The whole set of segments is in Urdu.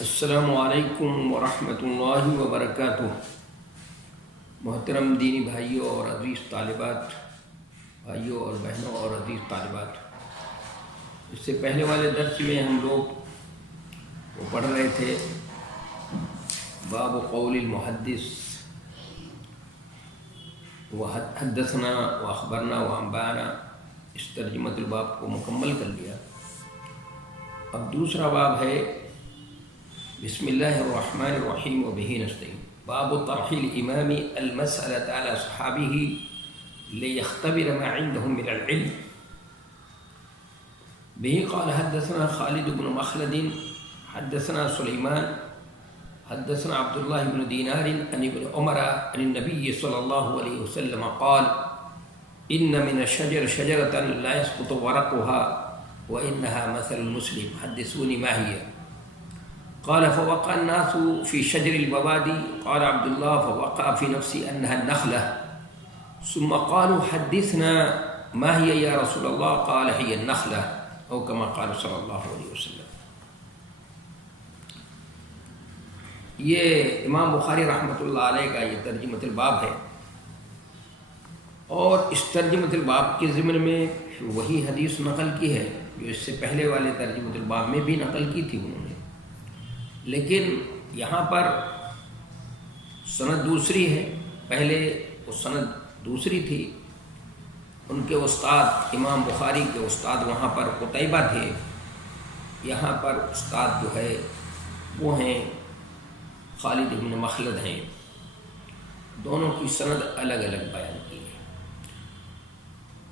السلام علیکم ورحمۃ اللہ وبرکاتہ۔ محترم دینی بھائیوں اور عزیز طالبات، بھائیوں اور بہنوں اور عزیز طالبات، اس سے پہلے والے درس میں ہم لوگ وہ پڑھ رہے تھے باب قول المحدث حدثنا واخبرنا وانبانا، اس ترجمۃ الباب کو مکمل کر لیا۔ اب دوسرا باب ہے بسم اللہ الرحمن الرحیم وبہ نستعین، باب طرح الامام المسألة على اصحابه ليختبر ما عندهم من العلم۔ به قال حدثنا خالد بن مخلد حدثنا سليمان حدثنا عبد الله بن دينار عن ابن عمر عن النبي صلى الله عليه وسلم قال إن من الشجر شجرة لا يسقط ورقها وإنها مثل المسلم، حدثوني ما هي؟ قال فوقع الناس في شجر البوادي، قال عبد الله فوقع في نفسي أنها النخلة، ثم قالوا حدثنا ما هي يا رسول الله؟ قال هي النخلة، أو كما قال صلى الله عليه وسلم۔ یہ امام بخاری رحمۃ اللہ علیہ کا یہ ترجمۃ الباب ہے، اور اس ترجمۃ الباب کے ضمن میں وہی حدیث نقل کی ہے جو اس سے پہلے والے ترجمۃ الباب میں بھی نقل کی تھی انہوں نے، لیکن یہاں پر سند دوسری ہے۔ پہلے وہ سند دوسری تھی، ان کے استاد امام بخاری کے استاد وہاں پر قتیبہ تھے، یہاں پر استاد جو ہے وہ ہیں خالد بن مخلد ہیں، دونوں کی سند الگ الگ بیان کی ہے۔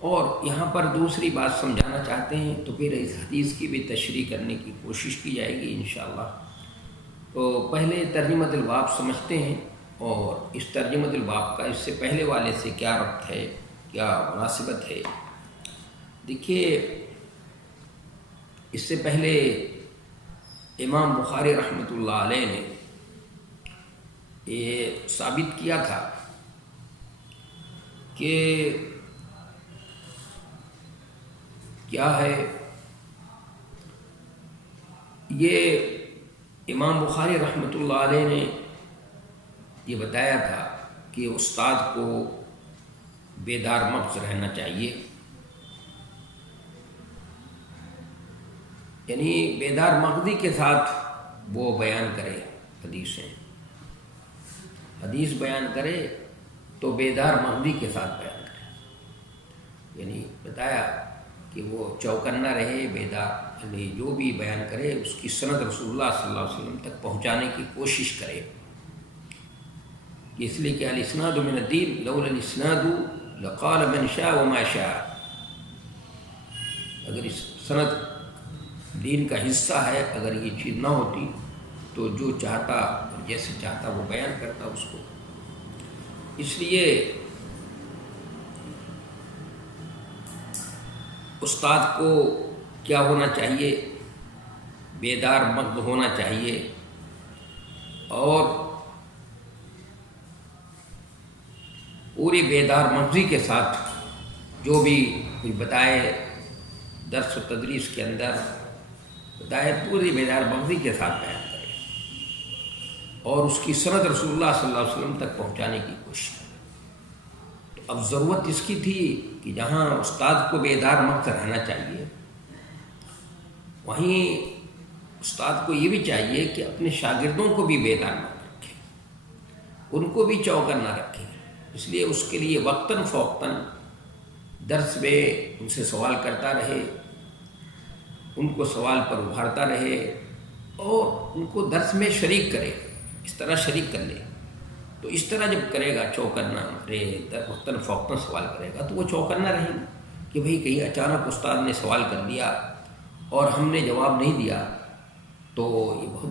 اور یہاں پر دوسری بات سمجھانا چاہتے ہیں تو پھر اس حدیث کی بھی تشریح کرنے کی کوشش کی جائے گی انشاءاللہ۔ تو پہلے ترجمۃ الباب سمجھتے ہیں اور اس ترجمۃ الباب کا اس سے پہلے والے سے کیا ربط ہے، کیا مناسبت ہے۔ دیکھیے، اس سے پہلے امام بخاری رحمۃ اللہ علیہ نے یہ ثابت کیا تھا کہ کیا ہے، یہ امام بخاری رحمۃ اللہ علیہ نے یہ بتایا تھا کہ استاد کو بیدار مغز رہنا چاہیے، یعنی بیدار مغزی کے ساتھ وہ بیان کرے حدیث بیان کرے تو بیدار مغزی کے ساتھ بیان کرے، یعنی بتایا کہ وہ چوکنا رہے، بیدار، یعنی جو بھی بیان کرے اس کی سند رسول اللہ صلی اللہ علیہ وسلم تک پہنچانے کی کوشش کرے، اس لیے کہ الاسناد من الدین لولا الاسناد لقال من شاء وما شاء، اگر اس سند دین کا حصہ ہے، اگر یہ چیز نہ ہوتی تو جو چاہتا اور جیسے چاہتا وہ بیان کرتا اس کو۔ اس لیے استاد کو کیا ہونا چاہیے؟ بیدار مغز ہونا چاہیے، اور پوری بیدار مغزی کے ساتھ جو بھی کچھ بتائے درس و تدریس کے اندر بتائے، پوری بیدار مغزی کے ساتھ بیان کرے اور اس کی سند رسول اللہ صلی اللہ علیہ وسلم تک پہنچانے کی کوشش کرے۔ تو اب ضرورت اس کی تھی کہ جہاں استاد کو بیدار مغز رہنا چاہیے، وہیں استاد کو یہ بھی چاہیے کہ اپنے شاگردوں کو بھی بیدار مغز رکھے، ان کو بھی چوکنا رکھے۔ اس لیے اس کے لیے وقتاً فوقتاً درس میں ان سے سوال کرتا رہے، ان کو سوال پر ابھارتا رہے اور ان کو درس میں شریک کرے، اس طرح شریک کر لے۔ تو اس طرح جب کرے گا، چوکنا رہے، وقتاً فوقتاً سوال کرے گا، تو وہ چوکنا رہے گا کہ بھئی کہیں اچانک استاد نے سوال کر دیا اور ہم نے جواب نہیں دیا تو یہ بہت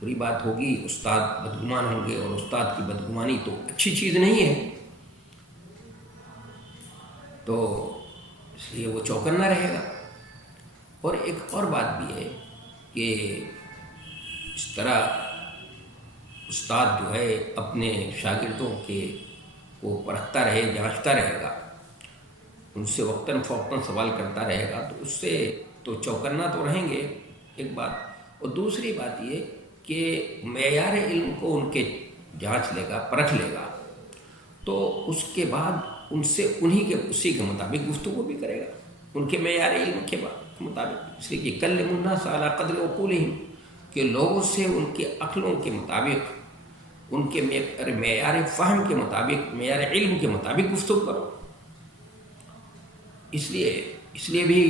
بڑی بات ہوگی، استاد بدگمان ہوں گے، اور استاد کی بدگمانی تو اچھی چیز نہیں ہے۔ تو اس لیے وہ چوکنا رہے گا۔ اور ایک اور بات بھی ہے کہ اس طرح استاد جو ہے اپنے شاگردوں کے کو پرکھتا رہے، جانچتا رہے گا، ان سے وقتاً فوقتاً سوال کرتا رہے گا، تو اس سے تو چوکنا تو رہیں گے، ایک بات۔ اور دوسری بات یہ کہ معیار علم کو ان کے جانچ لے گا، پرکھ لے گا، تو اس کے بعد ان سے اسی کے مطابق گفتگو بھی کرے گا، ان کے معیار علم کے مطابق. اس لیے کہ کلم الناس علی قدر عقولہم، کہ لوگوں سے ان کے عقلوں کے مطابق، ان کے معیار فہم کے مطابق، معیار علم کے مطابق گفتگو کرو. اس لیے بھی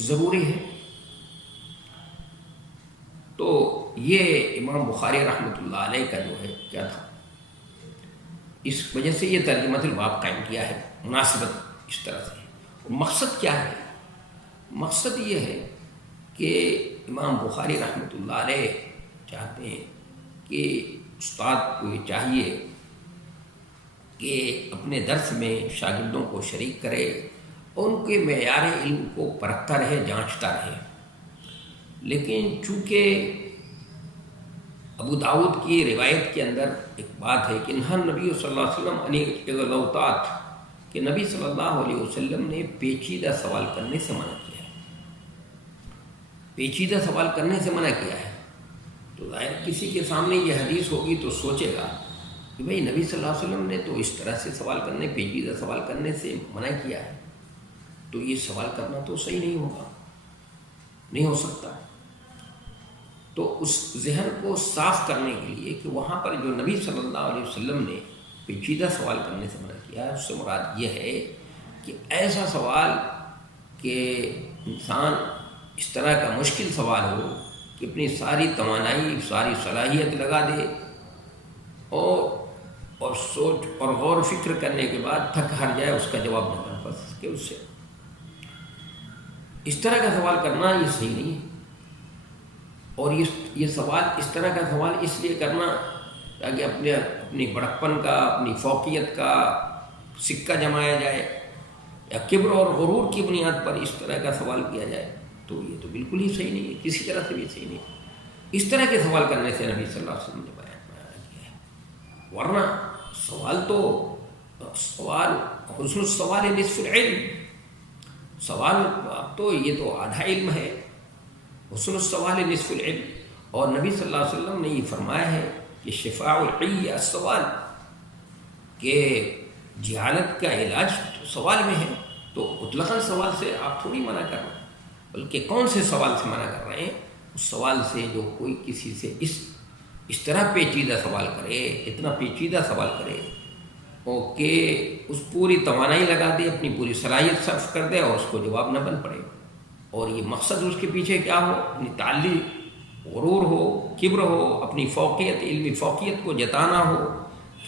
ضروری ہے. تو یہ امام بخاری رحمۃ اللہ علیہ کا جو ہے کیا تھا، اس وجہ سے یہ ترجمۃ الباب قائم کیا ہے، مناسبت اس طرح سے. مقصد کیا ہے؟ مقصد یہ ہے کہ امام بخاری رحمۃ اللہ علیہ چاہتے ہیں کہ استاد کو یہ چاہیے کہ اپنے درس میں شاگردوں کو شریک کرے اور ان کے معیار علم کو پرکھتا رہے، جانچتا رہے. لیکن چونکہ ابو داؤد کی روایت کے اندر ایک بات ہے کہ نہا نبی صلی اللہ علیہ وسلم عن الغلوطات، کہ نبی صلی اللہ علیہ وسلم نے پیچیدہ سوال کرنے سے منع کیا ہے. پیچیدہ سوال کرنے سے منع کیا ہے. تو ظاہر کسی کے سامنے یہ حدیث ہوگی تو سوچے گا کہ بھئی نبی صلی اللہ علیہ وسلم نے تو اس طرح سے سوال کرنے، پیچیدہ سوال کرنے سے منع کیا ہے، تو یہ سوال کرنا تو صحیح نہیں ہوگا، نہیں ہو سکتا. تو اس ذہن کو صاف کرنے کے لیے کہ وہاں پر جو نبی صلی اللہ علیہ وسلم نے پیچیدہ سوال کرنے سے منع کیا ہے، اس سے مراد یہ ہے کہ ایسا سوال کہ انسان اس طرح کا مشکل سوال ہو کہ اپنی ساری توانائی، ساری صلاحیت لگا دے اور سوچ اور غور و فکر کرنے کے بعد تھک ہار جائے، اس کا جواب نہ کر سکے. اس سے اس طرح کا سوال کرنا یہ صحیح نہیں ہے. اور یہ سوال، اس طرح کا سوال اس لیے کرنا تاکہ اپنی بڑکپن کا، اپنی فوقیت کا سکہ جمایا جائے، یا کبر اور غرور کی بنیاد پر اس طرح کا سوال کیا جائے، تو یہ تو بالکل ہی صحیح نہیں ہے، کسی طرح سے بھی صحیح نہیں ہے. اس طرح کے سوال کرنے سے نبی صلی اللہ علیہ وسلم نے بیان کیا ہے. ورنہ سوال حسن السوال نصف العلم، سوال اب تو یہ تو آدھا علم ہے. حسن السوال نصف العلم. اور نبی صلی اللہ علیہ وسلم نے یہ فرمایا ہے کہ شفاء العی السوال، کہ جہالت کا علاج سوال میں ہے. تو مطلقاً سوال سے آپ تھوڑی منع کر رہے ہیں، بلکہ کون سے سوال سے منع کر رہے ہیں؟ اس سوال سے جو کوئی کسی سے اس طرح پیچیدہ سوال کرے، اتنا پیچیدہ سوال کرے اور کہ اس پوری توانائی لگا دے، اپنی پوری صلاحیت صرف کر دے اور اس کو جواب نہ بن پڑے. اور یہ مقصد اس کے پیچھے کیا ہو؟ اپنی تعلی، غرور ہو، کبر ہو، اپنی فوقیت، علمی فوقیت کو جتانا ہو،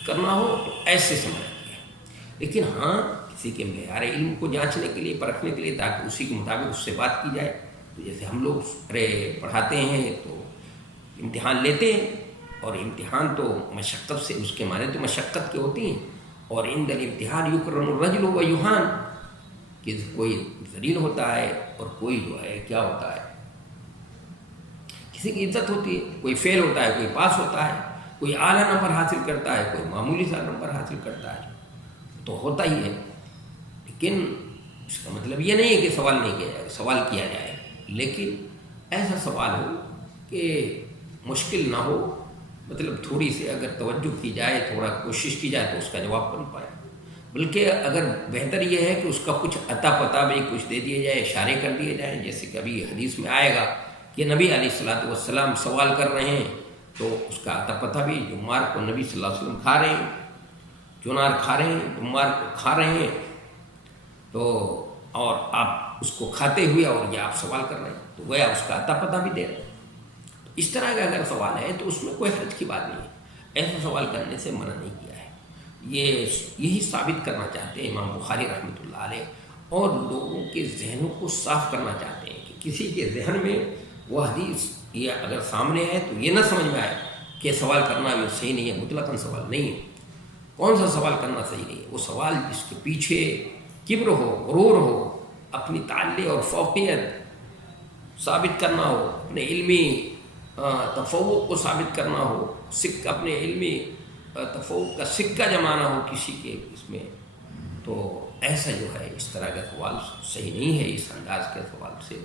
کرنا ہو، تو ایسے سمجھ ہے. لیکن ہاں کسی کے معیار علم کو جانچنے کے لیے، پرکھنے کے لیے، تاکہ اسی کے مطابق اس سے بات کی جائے. تو جیسے ہم لوگ پڑھاتے ہیں تو امتحان لیتے ہیں، اور امتحان تو مشقت سے، اس کے معنی تو مشقت کے ہوتی ہیں. اور عند الامتحان یکرم الرجل و یہان، کہ کوئی ذلیل ہوتا ہے اور کوئی جو ہے کیا ہوتا ہے، کسی کی عزت ہوتی ہے. کوئی فیل ہوتا ہے، کوئی پاس ہوتا ہے، کوئی اعلیٰ نمبر حاصل کرتا ہے، کوئی معمولی سا نمبر حاصل کرتا ہے. تو ہوتا ہی ہے. لیکن اس کا مطلب یہ نہیں ہے کہ سوال نہیں کیا جائے، سوال کیا جائے، لیکن ایسا سوال ہو کہ مشکل نہ ہو، مطلب تھوڑی سی اگر توجہ کی جائے، تھوڑا کوشش کی جائے تو اس کا جواب بن پائے. بلکہ اگر بہتر یہ ہے کہ اس کا کچھ عطا پتہ بھی کچھ دے دیے جائے، اشارے کر دیے جائیں. جیسے کہ ابھی حدیث میں آئے گا کہ نبی علیہ الصلوۃ والسلام سوال کر رہے ہیں، تو اس کا عطا پتہ بھی، جمار کو نبی صلی اللہ علیہ وسلم کھا رہے ہیں، چنار کھا رہے ہیں، جمار کو کھا رہے ہیں، تو اور آپ اس کو کھاتے ہوئے اور یہ آپ سوال کر رہے ہیں، تو گویا اس کا عطا پتہ بھی دے رہے ہیں. تو اس طرح کا اگر سوال ہے تو اس میں کوئی حرج کی بات نہیں ہے. ایسا سوال کرنے سے منع نہیں کیا ہے. یہی ثابت کرنا چاہتے ہیں امام بخاری رحمۃ اللہ علیہ، اور لوگوں کے ذہنوں کو صاف کرنا چاہتے ہیں کہ کسی کے ذہن میں وہ حدیث یہ اگر سامنے ہے تو یہ نہ سمجھ میں آئے کہ سوال کرنا یہ صحیح نہیں ہے، مطلقاً سوال نہیں ہے. کون سا سوال کرنا صحیح نہیں ہے؟ وہ سوال جس کے پیچھے کبر ہو، غرور ہو، اپنی تعلی اور فوقیت ثابت کرنا ہو، اپنے علمی تفوق کو ثابت کرنا ہو، اپنے علمی تفوق کا سکہ جمانا ہو کسی کے اس میں، تو ایسا جو ہے اس طرح کا سوال صحیح نہیں ہے. اس انداز کے سوال سے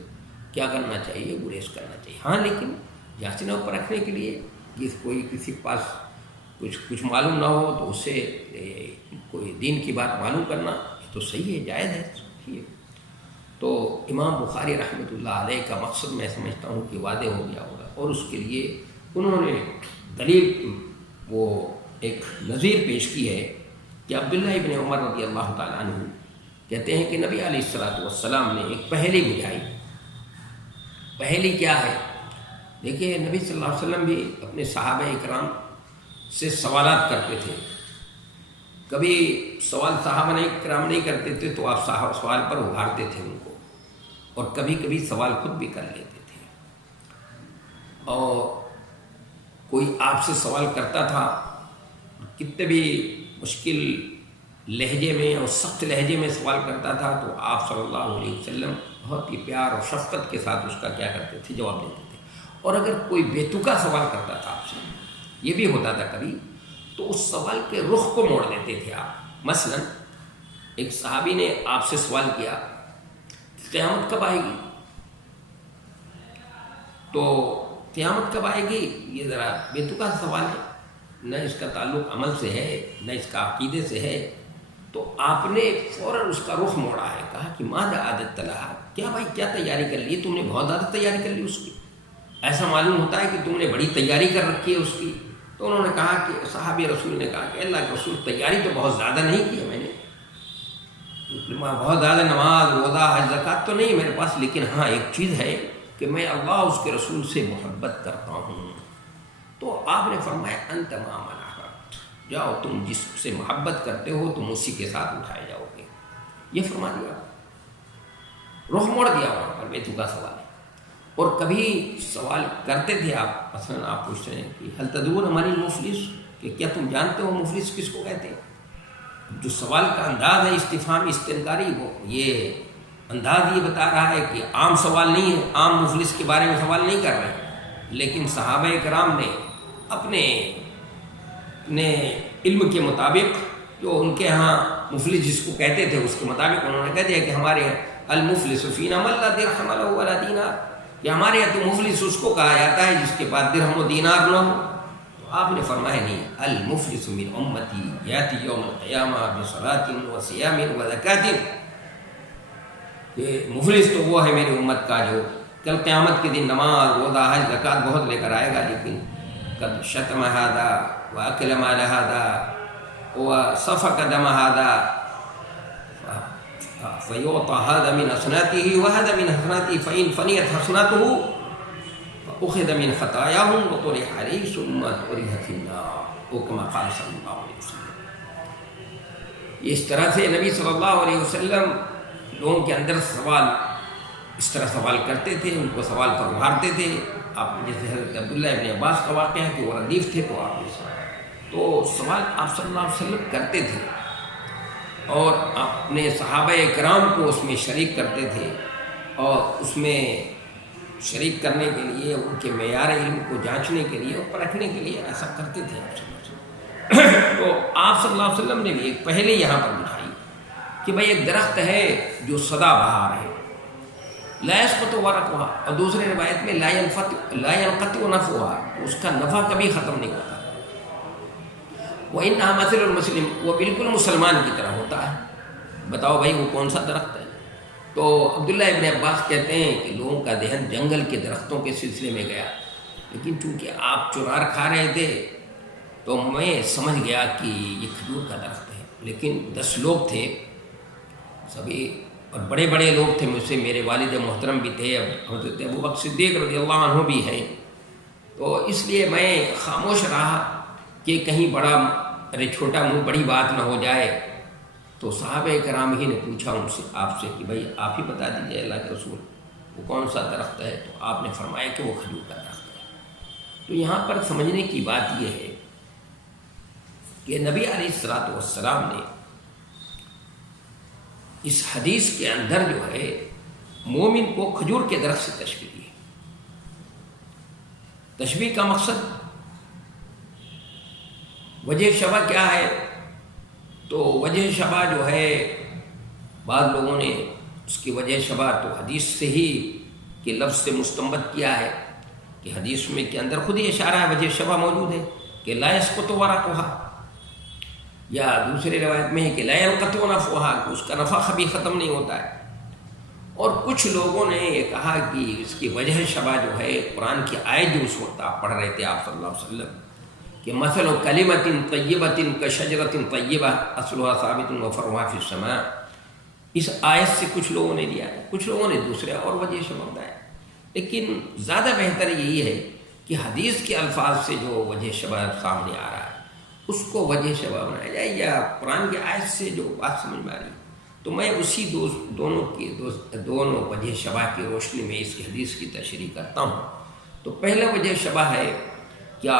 کیا کرنا چاہیے؟ گریز کرنا چاہیے. ہاں لیکن جانچنا اوپر رکھنے کے لیے، کوئی کسی کے پاس کچھ معلوم نہ ہو تو اس سے کوئی دین کی بات معلوم کرنا تو صحیح ہے، جائز ہے۔ تو امام بخاری رحمۃ اللہ علیہ کا مقصد میں سمجھتا ہوں کہ واضح ہو گیا ہوگا، اور اس کے لیے انہوں نے دلیل وہ ایک نظیر پیش کی ہے کہ عبداللہ ابن عمر رضی اللہ تعالیٰ عنہ کہتے ہیں کہ نبی علیہ الصلوۃ والسلام نے ایک پہیلی بجھائی۔ پہیلی کیا ہے؟ دیکھیے نبی صلی اللہ علیہ وسلم بھی اپنے صحابہ اکرام سے سوالات کرتے تھے، کبھی سوال صحابہ اکرام نہیں کرتے تھے تو آپ سوال پر ابھارتے تھے ان کو، اور کبھی کبھی سوال خود بھی کر لیتے تھے، اور کوئی آپ سے سوال کرتا تھا کتنے بھی مشکل لہجے میں اور سخت لہجے میں سوال کرتا تھا تو آپ صلی اللہ علیہ وسلم بہت ہی پیار اور شفقت کے ساتھ اس کا کیا کرتے تھے، جواب دیتے تھے۔ اور اگر کوئی بیتوکا سوال کرتا تھا آپ سے، یہ بھی ہوتا تھا کبھی، تو اس سوال کے رخ کو موڑ دیتے تھے آپ۔ مثلا ایک صحابی نے آپ سے سوال کیا قیامت کب آئے گی، تو قیامت کب آئے گی یہ ذرا بیتوکا سوال ہے، نہ اس کا تعلق عمل سے ہے نہ اس کا عقیدے سے ہے، تو آپ نے فوراً اس کا رخ موڑا ہے، کہا کہ ماذا عادت لہا، کیا بھائی کیا تیاری کر لی، تم نے بہت زیادہ تیاری کر لی اس کی، ایسا معلوم ہوتا ہے کہ تم نے بڑی تیاری کر رکھی ہے اس کی۔ تو انہوں نے کہا کہ صحابی رسول نے کہا کہ اللہ کے رسول تیاری تو بہت زیادہ نہیں کی ہے میں نے، بہت زیادہ نماز روزہ حج زکوٰۃ تو نہیں میرے پاس، لیکن ہاں ایک چیز ہے کہ میں اللہ اس کے رسول سے محبت کرتا ہوں۔ تو آپ نے فرمایا انت ما من احببت، جاؤ تم جس سے محبت کرتے ہو تم اسی کے ساتھ اٹھائے جاؤ گے، یہ فرما دیا، رخ موڑ دیا وہاں پر بیتوکا سوال ہے۔ اور کبھی سوال کرتے تھے آپ، مثلا آپ پوچھتے ہیں کہ هل تدرون من المفلس، کہ کیا تم جانتے ہو مفلس کس کو کہتے ہیں؟ جو سوال کا انداز ہے استفہام استنکاری، وہ یہ انداز یہ بتا رہا ہے کہ عام سوال نہیں ہے، عام مفلس کے بارے میں سوال نہیں کر رہے، لیکن صحابہ کرام نے اپنے علم کے مطابق جو ان کے ہاں مفلس جس کو کہتے تھے اس کے مطابق انہوں نے کہہ دیا کہ ہمارے یہاں المفلس فینا من لا درہم له ولا دینار، کہ ہمارے یہاں تو مفلس اس کو کہا جاتا ہے جس کے پاس درہم و دینار نہ ہو۔ تو آپ نے فرمایا نہیں، المفلس من امتی یاتی یوم القیامہ بصلاۃ و صیام و زکاۃ، کہ مفلس تو وہ ہے میری امت کا جو کل قیامت کے دن نماز روزہ حج زکوٰۃ بہت لے کر آئے گا، لیکن قد شتم هذا واکل مال هذا وسفك دم هذا فيعطى هذا من حسناته وهذا من حسناته فإن فنيت حسناته فأخذ من خطاياهم وطرح عليه ثم طرح في النار، وكما قال صلی اللہ علیہ وسلم۔ اس طرح سے نبی صلی اللہ علیہ وسلم لوگوں کے اندر سوال اس طرح سوال کرتے تھے، ان کو سوال پر ابھارتے تھے۔ آپ جیسے حضرت عبداللہ ابن عباس کا واقعہ ہے کہ وہ ردیف تھے، تو آپ نے تو سوال آپ صلی اللہ علیہ وسلم کرتے تھے، اور اپنے صحابہ کرام کو اس میں شریک کرتے تھے، اور اس میں شریک کرنے کے لیے ان کے معیار علم کو جانچنے کے لیے اور پرکھنے کے لیے ایسا کرتے تھے آپ صلی اللہ علیہ وسلم۔ تو آپ صلی اللہ علیہ وسلم نے بھی ایک پہلے یہاں پر بٹھائی کہ بھائی ایک درخت ہے جو سدا بہار ہے، لا يسقط ورقها، اور دوسرے روایت میں لا ينقطع نفعها، اس کا نفع کبھی ختم نہیں ہوتا، وَإِنَّهَا مَثِلُ الْمُسْلِمِ، وہ بالکل مسلمان کی طرح ہوتا ہے۔ بتاؤ بھائی وہ کون سا درخت ہے؟ تو عبداللہ ابن عباس کہتے ہیں کہ لوگوں کا ذہن جنگل کے درختوں کے سلسلے میں گیا، لیکن چونکہ آپ چنار کھا رہے تھے تو میں سمجھ گیا کہ یہ کھجور کا درخت ہے، لیکن 10 لوگ تھے سبھی، اور بڑے بڑے لوگ تھے مجھ سے، میرے والد محترم بھی تھے، حضرت ابوبکر صدیق رضی اللہ عنہ بھی ہیں، تو اس لیے میں خاموش رہا کہ کہیں بڑا ارے چھوٹا منہ بڑی بات نہ ہو جائے۔ تو صحابہ کرام ہی نے پوچھا ان سے آپ سے کہ بھائی آپ ہی بتا دیجئے اللہ کے رسول وہ کون سا درخت ہے، تو آپ نے فرمایا کہ وہ کھجور کا درخت ہے۔ تو یہاں پر سمجھنے کی بات یہ ہے کہ نبی علیہ الصلوۃ والسلام نے اس حدیث کے اندر جو ہے مومن کو کھجور کے درخت سے تشبیہ دی۔ تشبیہ کا مقصد وجہ شبہ کیا ہے؟ تو وجہ شبہ جو ہے بعض لوگوں نے اس کی وجہ شبہ تو حدیث سے ہی کے لفظ سے مستنبط کیا ہے، کہ حدیث میں کے اندر خود ہی اشارہ ہے، وجہ شبہ موجود ہے کہ لا یسقط ورقها، یا دوسری روایت میں ہے کہ لا ينقطع نفعها، اس کا نفع کبھی ختم نہیں ہوتا ہے۔ اور کچھ لوگوں نے یہ کہا کہ اس کی وجہ شبہ جو ہے قرآن کی آیت جو اس وقت آپ پڑھ رہے تھے آپ صلی اللہ علیہ وسلم کہ مثل کلمۃ طیبۃ کشجرۃ طیبہ اصلها ثابت وفرعها فی السماء، اس آیت سے کچھ لوگوں نے لیا ہے، کچھ لوگوں نے دوسرے اور وجہ شبہ بتایا، لیکن زیادہ بہتر یہی ہے کہ حدیث کے الفاظ سے جو وجہ شبہ سامنے آ رہا ہے اس کو وجہ شبہ بنایا جائے، یا قرآن کی آیت سے جو بات سمجھ میں آ رہی ہے تو میں اسی دونوں وجہ شبہ کی روشنی میں اس کی حدیث کی تشریح کرتا ہوں۔ تو پہلا وجہ شبہ ہے کیا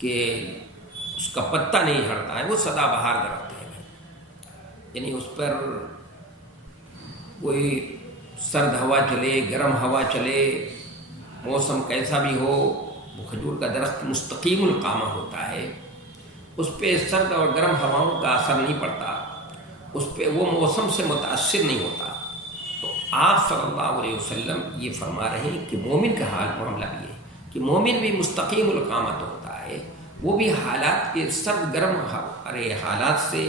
کہ اس کا پتا نہیں جھڑتا ہے، وہ سدا بہار درخت ہے، یعنی اس پر کوئی سرد ہوا چلے گرم ہوا چلے موسم کیسا بھی ہو، وہ کھجور کا درخت مستقیم القامہ ہوتا ہے، اس پہ سرد اور گرم ہواؤں کا اثر نہیں پڑتا، اس پہ وہ موسم سے متاثر نہیں ہوتا۔ تو آپ صلی اللہ علیہ وسلم یہ فرما رہے ہیں کہ مومن کا حال معاملہ بھی ہے کہ مومن بھی مستقیم القامت ہوتا ہے، وہ بھی حالات کے سرد گرم حالات سے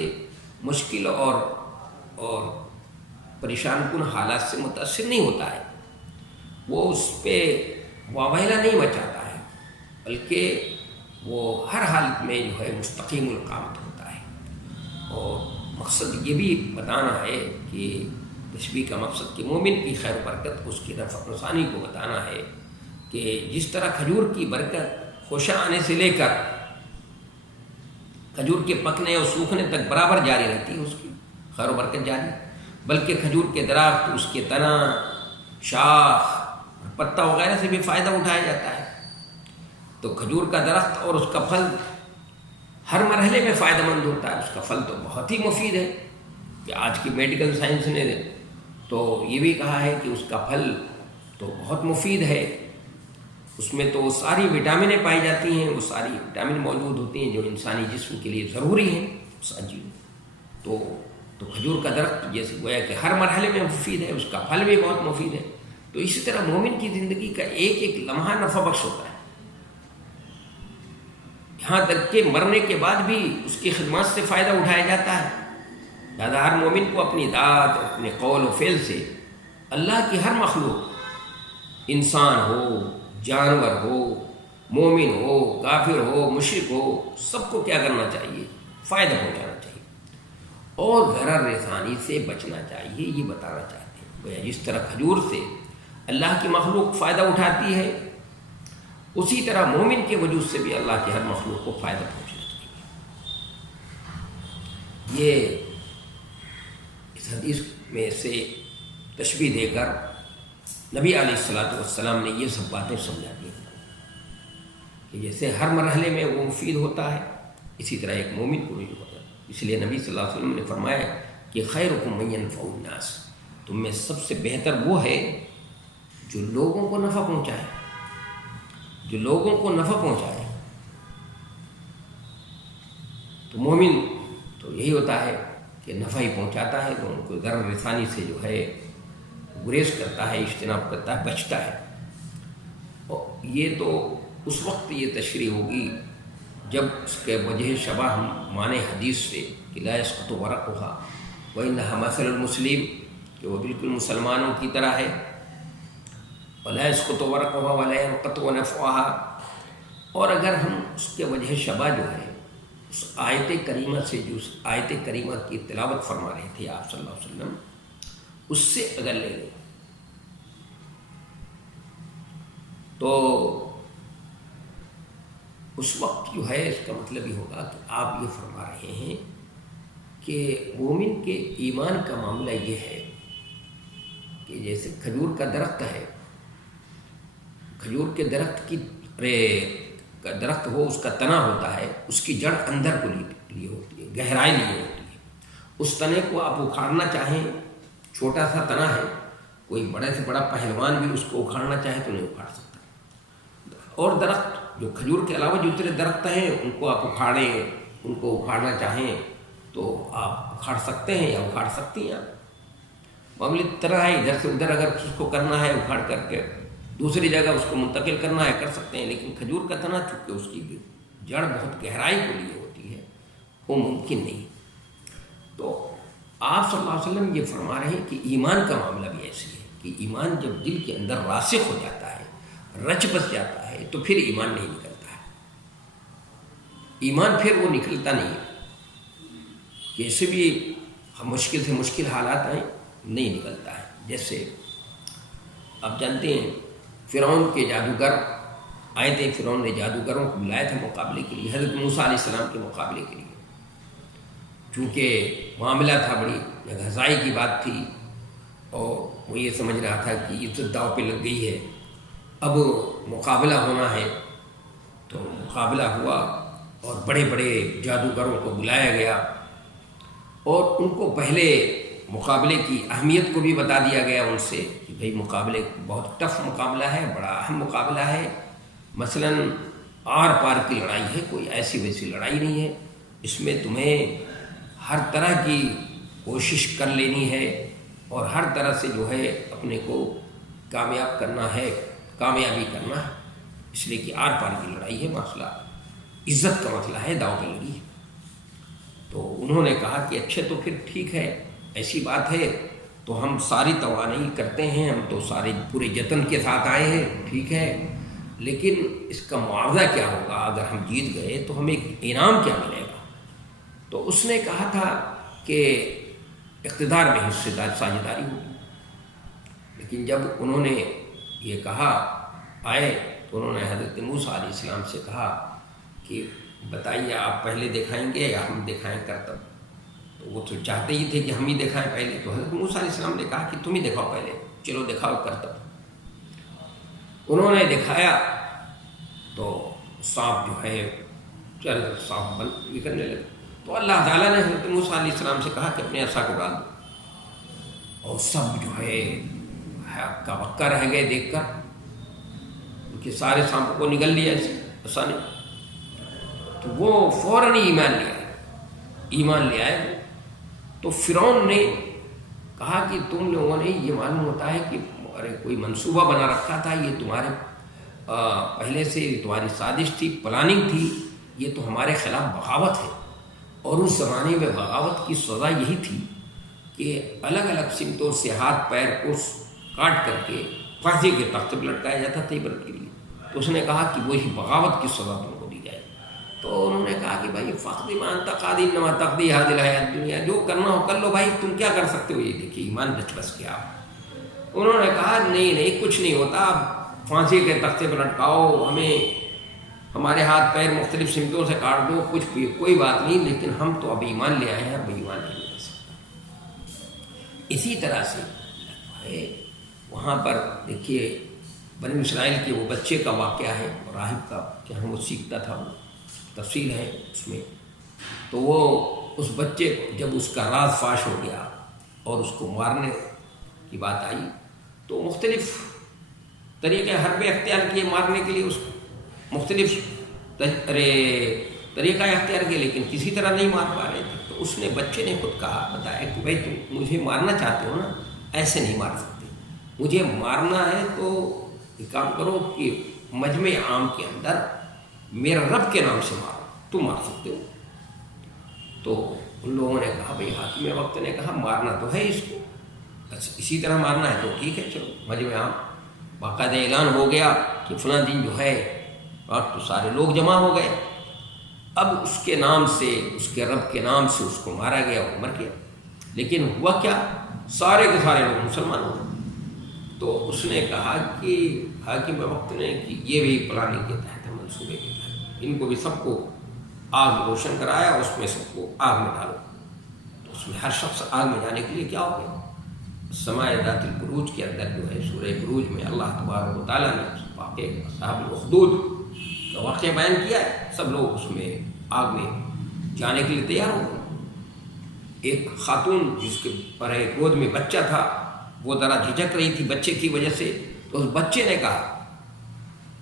مشکل اور پریشان کن حالات سے متاثر نہیں ہوتا ہے، وہ اس پہ واویلا نہیں مچاتا ہے، بلکہ وہ ہر حالت میں جو ہے مستقیم القامت ہوتا ہے۔ اور مقصد یہ بھی بتانا ہے کہ تشبیہ کا مقصد کہ مومن کی خیر و برکت اس کی نفع رسانی کو بتانا ہے کہ جس طرح کھجور کی برکت خوشہ آنے سے لے کر کھجور کے پکنے اور سوکھنے تک برابر جاری رہتی ہے، اس کی خیر و برکت جاری، بلکہ کھجور کے درخت اس کے تنا شاخ پتا وغیرہ سے بھی فائدہ اٹھایا جاتا ہے۔ تو کھجور کا درخت اور اس کا پھل ہر مرحلے میں فائدہ مند ہوتا ہے، اس کا پھل تو بہت ہی مفید ہے کہ آج کی میڈیکل سائنس نے تو یہ بھی کہا ہے کہ اس کا پھل تو بہت مفید ہے، اس میں تو ساری وٹامنیں پائی جاتی ہیں، وہ ساری وٹامن موجود ہوتی ہیں جو انسانی جسم کے لیے ضروری ہیں سانجی۔ تو کھجور کا درخت جیسے گویا کہ ہر مرحلے میں مفید ہے، اس کا پھل بھی بہت مفید ہے۔ تو اسی طرح مومن کی زندگی کا ایک ایک لمحہ نفع بخش ہوتا ہے، یہاں تک کہ مرنے کے بعد بھی اس کی خدمات سے فائدہ اٹھایا جاتا ہے۔ لہذا ہر مومن کو اپنی ذات اور اپنے قول و فعل سے اللہ کی ہر مخلوق، انسان ہو جانور ہو مومن ہو کافر ہو مشرک ہو، سب کو کیا کرنا چاہیے؟ فائدہ پہنچانا چاہیے اور ضرر رسانی سے بچنا چاہیے، یہ بتانا چاہتے ہیں۔ جس طرح کھجور سے اللہ کی مخلوق فائدہ اٹھاتی ہے، اسی طرح مومن کے وجود سے بھی اللہ کی ہر مخلوق کو فائدہ پہنچنا چاہیے۔ یہ اس حدیث میں سے تشبیہ دے کر نبی علیہ الصلوۃ والسلام نے یہ سب باتیں سمجھا دی کہ جیسے ہر مرحلے میں وہ مفید ہوتا ہے، اسی طرح ایک مومن کو بھی ہوتا ہے۔ اس لیے نبی صلی اللہ علیہ وسلم نے فرمایا کہ خیرکم من ینفع الناس، تم میں سب سے بہتر وہ ہے جو لوگوں کو نفع پہنچائے، جو لوگوں کو نفع پہنچائے۔ تو مومن تو یہی ہوتا ہے کہ نفع ہی پہنچاتا ہے، لوگوں کو ضرر رسانی سے جو ہے گریز کرتا ہے، اجتناب کرتا ہے، بچتا ہے۔ اور یہ تو اس وقت یہ تشریح ہوگی جب اس کے وجہ شبہ ہم مانے حدیث سے کہ لا یسقط ورقها وإنها مثل المسلم، کہ وہ بالکل مسلمانوں کی طرح ہے، ولا يسقط ورقها ولا ينقطع نفعها۔ اور اگر ہم اس کے وجہ شبہ جو ہے اس آیت کریمہ سے، جو اس آیت کریمہ کی تلاوت فرما رہے تھے آپ صلی اللہ علیہ وسلم، اس سے اگر لے لیں تو اس وقت جو ہے اس کا مطلب یہ ہوگا کہ آپ یہ فرما رہے ہیں کہ مومن کے ایمان کا معاملہ یہ ہے کہ جیسے کھجور کا درخت ہے، کھجور کے درخت کی درخت ہو، اس کا تنا ہوتا ہے، اس کی جڑ اندر کو لیے ہوتی ہے، گہرائی لیے ہوتی ہے۔ اس تنے کو آپ اکھاڑنا چاہیں، چھوٹا سا تنا ہے، کوئی بڑے سے بڑا پہلوان بھی اس کو اکھاڑنا چاہے تو نہیں اکھاڑ سکتا۔ اور درخت جو کھجور کے علاوہ جو دوسرے درخت ہیں ان کو آپ اکھاڑیں، ان کو اکھاڑنا چاہیں تو آپ اکھاڑ سکتے ہیں یا اکھاڑ سکتی ہیں۔ آپ معاملے طرح ہے، ادھر سے ادھر اگر اس کو کرنا ہے اکھاڑ کر کے دوسری جگہ اس کو منتقل کرنا ہے کر سکتے ہیں، لیکن کھجور کا تنا چونکہ اس کی جڑ بہت گہرائی کو لیے ہوتی ہے وہ ممکن نہیں۔ تو آپ صلی اللہ علیہ وسلم یہ فرما رہے ہیں کہ ایمان کا معاملہ بھی ایسے ہے کہ ایمان جب دل کے اندر راسخ ہو جاتا ہے، رچ بس جاتا ہے، تو پھر ایمان نہیں نکلتا ہے، ایمان پھر وہ نکلتا نہیں ہے، کیسے بھی مشکل سے مشکل حالات آئیں نہیں نکلتا ہے۔ جیسے آپ جانتے ہیں فرعون کے جادوگر آئے تھے، فرعون نے جادوگروں کو بلایا تھا مقابلے کے لیے، حضرت موسیٰ علیہ السلام کے مقابلے کے لیے، چونکہ معاملہ تھا بڑی گھزائی کی بات تھی اور وہ یہ سمجھ رہا تھا کہ عزت داؤ پہ لگ گئی ہے، اب مقابلہ ہونا ہے۔ تو مقابلہ ہوا اور بڑے بڑے جادوگروں کو بلایا گیا اور ان کو پہلے مقابلے کی اہمیت کو بھی بتا دیا گیا ان سے کہ بھئی مقابلے بہت ٹف مقابلہ ہے، بڑا اہم مقابلہ ہے، مثلاً آر پار کی لڑائی ہے، کوئی ایسی ویسی لڑائی نہیں ہے، اس میں تمہیں ہر طرح کی کوشش کر لینی ہے اور ہر طرح سے جو ہے اپنے کو کامیاب کرنا ہے، کامیابی کرنا ہے، اس لیے کہ آر پار کی لڑائی ہے، مسئلہ عزت کا مسئلہ ہے، داؤ پہ لگی ہے۔ تو انہوں نے کہا کہ اچھا تو پھر ٹھیک ہے، ایسی بات ہے تو ہم ساری توانائی کرتے ہیں، ہم تو سارے پورے جتن کے ساتھ آئے ہیں، ٹھیک ہے، لیکن اس کا معاوضہ کیا ہوگا؟ اگر ہم جیت گئے تو ہمیں انعام کیا ملے گا؟ تو اس نے کہا تھا کہ اقتدار میں حصے دار ساجھیداری ہوگی، لیکن جب انہوں نے یہ کہا آئے تو انہوں نے حضرت موسیٰ علیہ السلام سے کہا کہ بتائیے آپ پہلے دکھائیں گے یا ہم دکھائیں کرتب؟ تو وہ تو چاہتے ہی تھے کہ ہم ہی دکھائیں پہلے، تو حضرت موسیٰ علیہ السلام نے کہا کہ تم ہی دکھاؤ پہلے، چلو دکھاؤ کرتب۔ انہوں نے دکھایا تو سانپ جو ہے سانپ نکلنے لگے، تو اللہ تعالیٰ نے حضرت موسیٰ علیہ السلام سے کہا کہ اپنے عصا کو ڈال دو، اور سب جو ہے ہکا بکا رہ گئے دیکھ کر، کہ سارے سانپوں کو نگل لیا عصا نے۔ تو وہ فوراً ایمان لے آئے۔ تو فرعون نے کہا کہ تم لوگوں نے یہ معلوم ہوتا ہے کہ کوئی منصوبہ بنا رکھا تھا، یہ تمہارے پہلے سے تمہاری سازش تھی، پلاننگ تھی، یہ تو ہمارے خلاف بغاوت ہے۔ اور اس زمانے میں بغاوت کی سزا یہی تھی کہ الگ الگ سمتوں سے ہاتھ پیر کو کاٹ کر کے پھانسی کے تخت پہ لٹکایا جاتا تھا عبرت کے لیے۔ تو اس نے کہا کہ وہی بغاوت کی سزا تم کو دی جائے۔ تو انہوں نے کہا کہ بھائی فقد ما انت قاض انما تقضی هذه الحیاۃ الدنیا، جو کرنا ہو کر لو بھائی، تم کیا کر سکتے ہو؟ یہ دیکھیے ایمان رچ بس کیا۔ انہوں نے کہا نہیں کچھ نہیں ہوتا، پھانسی کے تختے پہ لٹکاؤ، ہمیں ہمارے ہاتھ پیر مختلف سمتوں سے کاٹ دو، کچھ بھی کوئی بات نہیں، لیکن ہم تو اب ایمان لے آئے ہیں، اب ایمان نہیں لے سکتے۔ اسی طرح سے وہاں پر دیکھیے بنی اسرائیل کے وہ بچے کا واقعہ ہے، راہب کا، کہ ہم وہ سیکھتا تھا، وہ تفصیل ہے اس میں۔ تو وہ اس بچے کو جب اس کا راز فاش ہو گیا اور اس کو مارنے کی بات آئی تو مختلف طریقے حربے اختیار کیے مارنے کے لیے، اس مختلف طریقہ اختیار کیا، لیکن کسی طرح نہیں مار پا رہے تھے۔ تو اس نے بچے نے خود کہا، بتایا کہ بھائی تم مجھے مارنا چاہتے ہو نا، ایسے نہیں مار سکتے، مجھے مارنا ہے تو ایک کام کرو کہ مجمع عام کے اندر میرے رب کے نام سے مارو، تم مار سکتے ہو۔ تو ان لوگوں نے کہا بھائی حاکم وقت نے کہا مارنا تو ہے اس کو، اسی طرح مارنا ہے تو ٹھیک ہے چلو۔ مجمع عام باقاعدہ اعلان ہو گیا کہ فلاں دن جو ہے، وقت تو سارے لوگ جمع ہو گئے، اب اس کے نام سے، اس کے رب کے نام سے اس کو مارا گیا، وہ مر گیا۔ لیکن ہوا کیا؟ سارے کے سارے لوگ مسلمان ہو گئے۔ تو اس نے کہا کہ حاکم وقت نے کہ یہ بھی پلاننگ کے تحت ہے، منصوبے کے تحت، ان کو بھی سب کو آگ روشن کرایا، اس میں سب کو آگ میں ڈالو۔ تو اس میں ہر شخص آگ میں جانے کے لیے کیا ہو گیا؟ سماء ذات البروج کے اندر جو ہے سورہ بروج میں اللہ تبارک و تعالیٰ نے واقع اصحاب الاخدود کا واقعہ بیان کیا ہے، سب لوگ اس میں آگ میں جانے کے لیے تیار ہو گئے۔ ایک خاتون جس کے پر گود میں بچہ تھا، وہ ذرا جھجک رہی تھی بچے کی وجہ سے، تو اس بچے نے کہا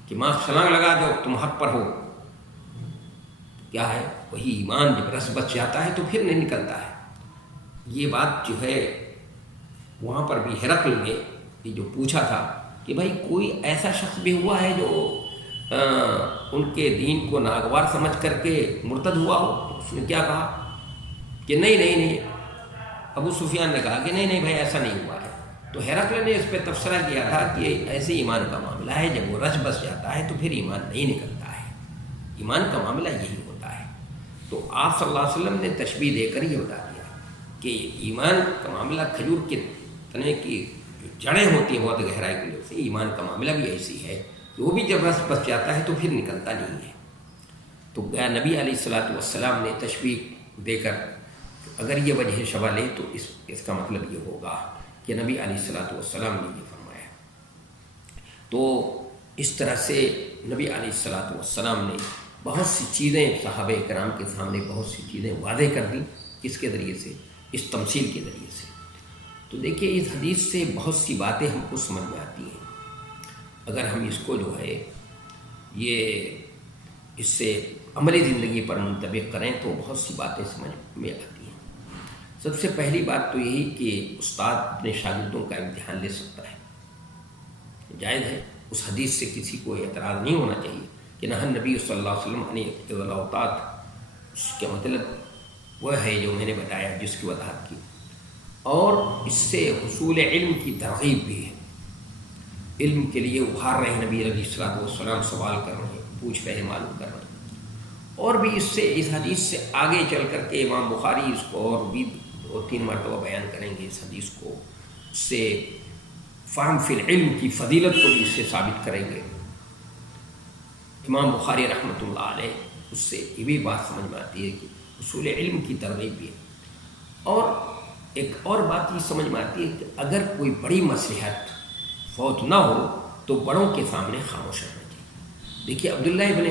کہ ماں چھلانگ لگا دو، تم حق پر ہو۔ کیا ہے؟ وہی ایمان جب رس بچ جاتا ہے تو پھر نہیں نکلتا ہے۔ یہ بات جو ہے وہاں پر بھی ہرقل نے یہ جو پوچھا تھا کہ بھائی کوئی ایسا شخص بھی ہوا ہے جو ان کے دین کو ناگوار سمجھ کر کے مرتد ہوا ہو؟ اس نے کیا کہا کہ نہیں، ابو سفیان نے کہا کہ نہیں بھائی ایسا نہیں ہوا ہے۔ تو ہرقل نے اس پہ تبصرہ کیا تھا کہ ایسے ایمان کا معاملہ ہے، جب وہ رچ بس جاتا ہے تو پھر ایمان نہیں نکلتا ہے، ایمان کا معاملہ یہی ہوتا ہے۔ تو آپ صلی اللہ علیہ وسلم نے تشبیہ دے کر یہ بتا دیا کہ ایمان کا معاملہ کھجور کے تنے کی جو جڑیں ہوتی ہیں بہت گہرائی کی وجہ سے، ایمان کا معاملہ بھی ایسی ہے کہ وہ بھی جب رس بس جاتا ہے تو پھر نکلتا نہیں ہے۔ تو نبی علیہ الصلوۃ والسلام نے تشبیہ دے کر اگر یہ وجہ شبہ لے تو اس کا مطلب یہ ہوگا کہ نبی علیہ الصلوۃ والسلام نے یہ فرمایا۔ تو اس طرح سے نبی علیہ الصلوۃ والسلام نے بہت سی چیزیں صحابہ کرام کے سامنے بہت سی چیزیں واضح کر دیں، کس کے ذریعے سے؟ اس تمثیل کے ذریعے سے۔ تو دیکھیے اس حدیث سے بہت سی باتیں ہم کو سمجھ میں آتی ہیں، اگر ہم اس کو جو ہے اس سے عملی زندگی پر منطبق کریں تو بہت سی باتیں سمجھ میں آتی ہیں۔ سب سے پہلی بات تو یہی کہ استاد اپنے شاگردوں کا امتحان لے سکتا ہے، جائز ہے، اس حدیث سے کسی کو اعتراض نہیں ہونا چاہیے کہ نہى النبی صلی اللہ علیہ وسلم عن الاوطاد، اس کا مطلب وہ ہے جو میں نے بتایا جس کی وضاحت کی، اور اس سے حصول علم کی ترغیب بھی ہے، علم کے لیے ابھار رہے نبی علیہ الصلوۃ والسلام، سوال کر رہے ہیں، پوچھ رہے ہیں، معلوم کر رہے ہیں۔ اور بھی اس حدیث سے آگے چل کر کے امام بخاری اس کو اور بھی 2-3 مرتبہ بیان کریں گے اس حدیث کو، اس سے فہم فی العلم کی فضیلت کو بھی اس سے ثابت کریں گے۔ امام بخاری رحمۃ اللہ علیہ اس سے یہ بھی بات سمجھ میں آتی ہے کہ حصول علم کی ترغیب بھی ہے۔ اور ایک اور بات یہ سمجھ میں آتی ہے کہ اگر کوئی بڑی مصلحت فوت نہ ہو تو بڑوں کے سامنے خاموش رہنا چاہیے۔ دیکھیے عبداللہ ابن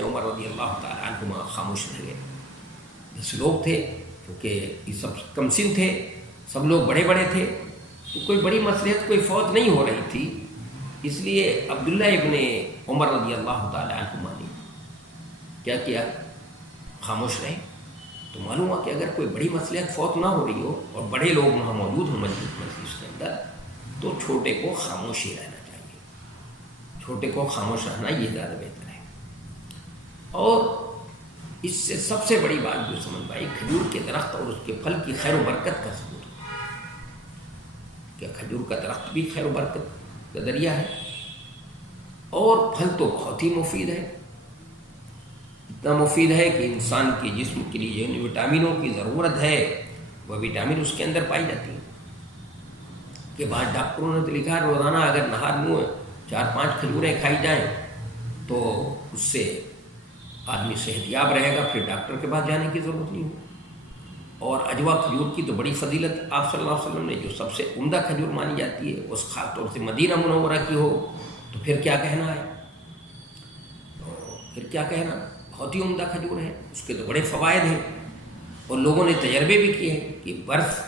عمر رضی اللہ تعالیٰ عنہما خاموش رہ گئے۔ 10 لوگ تھے کیونکہ یہ سب کم سن تھے، سب لوگ بڑے بڑے تھے، تو کوئی بڑی مصلحت کوئی فوت نہیں ہو رہی تھی، اس لیے عبداللہ ابن عمر رضی اللہ تعالیٰ عنہما نے کیا کیا؟ خاموش رہے۔ تو معلوم ہوا کہ اگر کوئی بڑی مصلحت فوت نہ ہو رہی ہو اور بڑے لوگ وہاں موجود ہوں مجلس کے اندر، تو چھوٹے کو خاموش ہی رہنا چاہیے، چھوٹے کو خاموش رہنا یہ زیادہ بہتر ہے۔ اور اس سے سب سے بڑی بات جو سمجھ پائی، کھجور کے درخت اور اس کے پھل کی خیر و برکت کا ثبوت، کہ کھجور کا درخت بھی خیر و برکت کا ذریعہ ہے، اور پھل تو بہت ہی مفید ہے، اتنا مفید ہے کہ انسان کے جسم کے لیے جن وٹامنوں کی ضرورت ہے وہ وٹامن اس کے اندر پائی جاتی ہیں۔ کہ بعض ڈاکٹروں نے تو لکھا ہے روزانہ اگر نہار منہ 4-5 کھجوریں کھائی جائیں تو اس سے آدمی صحت یاب رہے گا، پھر ڈاکٹر کے پاس جانے کی ضرورت نہیں ہو۔ اور اجوا کھجور کی تو بڑی فضیلت آپ صلی اللہ علیہ وسلم نے جو سب سے عمدہ کھجور مانی جاتی ہے اس خاص طور سے مدینہ منورہ کی ہو تو پھر کیا کہنا ہے، پھر کیا کہنا، بہت ہی عمدہ کھجور ہے، اس کے تو بڑے فوائد ہیں۔ اور لوگوں نے تجربے بھی کیے ہیں کہ برف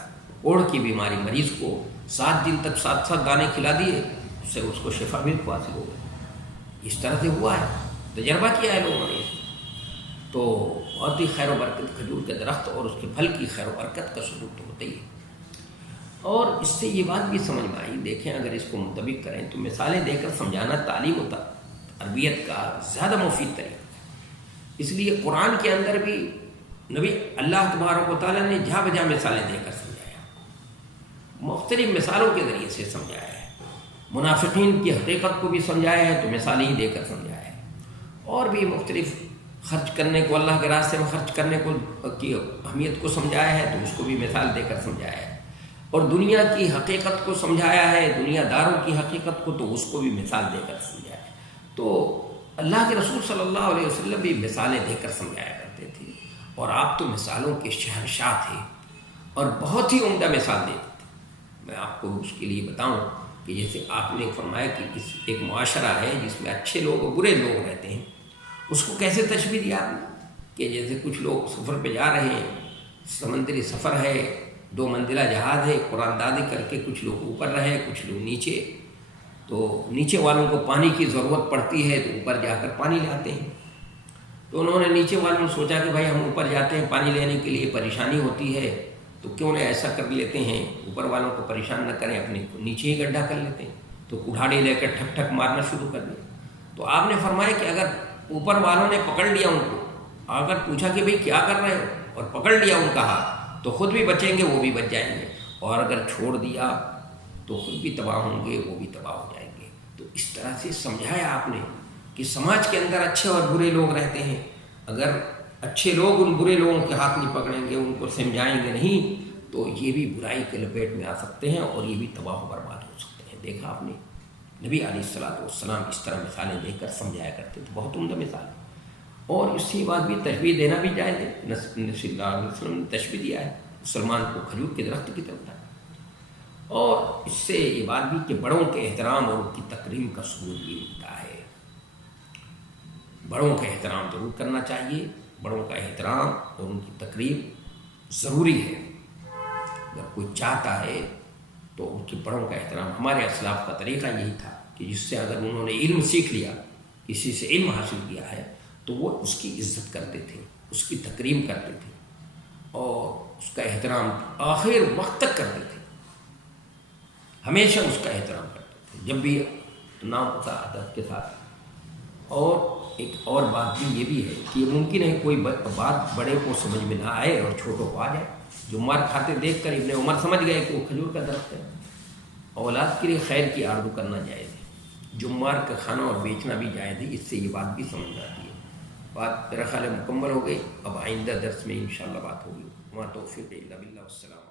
کوڑھ کی بیماری مریض کو 7 دن تک 7 دانے کھلا دیے، اس سے اس کو شفا بھی حاصل ہو گئی، اس طرح سے ہوا ہے، تجربہ کیا ہے لوگوں نے۔ تو بہت ہی خیر و برکت کھجور کے درخت اور اس کے پھل کی خیر و برکت کا ثبوت تو ہوتا ہی ہے۔ اور اس سے یہ بات بھی سمجھ میں آئی، دیکھیں اگر اس کو منطبق کریں تو مثالیں دے کر سمجھانا تعلیم و تربیت کا زیادہ مفید طریقہ ہے۔ اس لیے قرآن کے اندر بھی نبی اللہ تبارک و تعالیٰ نے جہاں بجا مثالیں دے کر سمجھایا، مختلف مثالوں کے ذریعے سے سمجھایا ہے۔ منافقین کی حقیقت کو بھی سمجھایا ہے تو مثالیں ہی دے کر سمجھایا ہے، اور بھی مختلف خرچ کرنے کو، اللہ کے راستے میں خرچ کرنے کو کی اہمیت کو سمجھایا ہے تو اس کو بھی مثال دے کر سمجھایا ہے، اور دنیا کی حقیقت کو سمجھایا ہے، دنیا داروں کی حقیقت کو، تو اس کو بھی مثال دے کر سمجھایا ہے۔ تو اللہ کے رسول صلی اللہ علیہ وسلم بھی مثالیں دے کر سمجھایا کرتے تھے، اور آپ تو مثالوں کے شہنشاہ تھے اور بہت ہی عمدہ مثال دیتے تھے۔ میں آپ کو اس کے لیے بتاؤں کہ جیسے آپ نے فرمایا کہ ایک معاشرہ ہے جس میں اچھے لوگ اور برے لوگ رہتے ہیں، اس کو کیسے تشبیہ دیا آپ نے کہ جیسے کچھ لوگ سفر پہ جا رہے ہیں، سمندری سفر ہے، 2 منزلہ جہاز ہے، قرآن دادی کر کے کچھ لوگ اوپر رہے کچھ لوگ نیچے، تو نیچے والوں کو پانی کی ضرورت پڑتی ہے تو اوپر جا کر پانی لاتے ہیں، تو انہوں نے نیچے والوں نے سوچا کہ بھائی ہم اوپر جاتے ہیں پانی لینے کے لیے، پریشانی ہوتی ہے تو کیوں نہ ایسا کر لیتے ہیں، اوپر والوں کو پریشان نہ کریں، اپنے کو نیچے ہی گڈھا کر لیتے ہیں، تو کڑھاڑی لے کر ٹھک ٹھک مارنا شروع کر دیا۔ تو آپ نے فرمایا کہ اگر اوپر والوں نے پکڑ لیا ان کو، اگر پوچھا کہ بھئی کیا کر رہے ہو، اور پکڑ لیا ان کا ہاتھ، تو خود بھی بچیں گے، وہ بھی بچ جائیں گے، اور اگر چھوڑ دیا تو خود بھی تباہ ہوں گے، وہ بھی تباہ ہو جائیں گے۔ تو اس طرح سے سمجھایا آپ نے کہ سماج کے اندر اچھے اور برے لوگ رہتے ہیں، اگر اچھے لوگ ان برے لوگوں کے ہاتھ نہیں پکڑیں گے، ان کو سمجھائیں گے نہیں، تو یہ بھی برائی کے لپیٹ میں آ سکتے ہیں اور یہ بھی تباہ و برباد ہو سکتے ہیں۔ دیکھا آپ نے نبی علیہ الصلوۃ والسلام اس طرح مثالیں دے کر سمجھایا کرتے تھے، بہت عمدہ مثال ہے۔ اور اسی بات بھی تشبیہ دینا بھی جائز ہے، نبی صلی اللہ علیہ وسلم نے تشبیہ دیا ہے مسلمان کو کھجور کے درخت کی طرف ہے۔ اور اس سے یہ بات بھی کہ بڑوں کے احترام اور ان کی تکریم کا ثبوت بھی ملتا ہے۔ بڑوں کا احترام ضرور کرنا چاہیے، بڑوں کا احترام اور ان کی تکریم ضروری ہے۔ اگر کوئی چاہتا ہے تو ان کے بڑوں کا احترام، ہمارے اسلاف کا طریقہ یہی تھا کہ جس سے اگر انہوں نے علم سیکھ لیا، کسی سے علم حاصل کیا ہے، تو وہ اس کی عزت کرتے تھے، اس کی تکریم کرتے تھے اور اس کا احترام آخر وقت تک کرتے تھے، ہمیشہ اس کا احترام کرتے تھے جب بھی نام ہوتا ادب کے ساتھ۔ اور ایک اور بات بھی یہ بھی ہے کہ یہ ممکن ہے کوئی بات بڑے کو سمجھ میں نہ آئے اور چھوٹوں کو آ جائے۔ جمار کھاتے دیکھ کر ابن عمر سمجھ گئے کہ وہ کھجور کا درخت ہے۔ اولاد کے لیے خیر کی آرزو کرنا جائز ہے، جمار کا کھانا اور بیچنا بھی جائز ہے، اس سے یہ بات بھی سمجھ میں آتی ہے۔ بات میرا خیال ہے مکمل ہو گئی، اب آئندہ درس میں انشاءاللہ بات ہوگی۔ وما توفیق الا باللہ، والسلام۔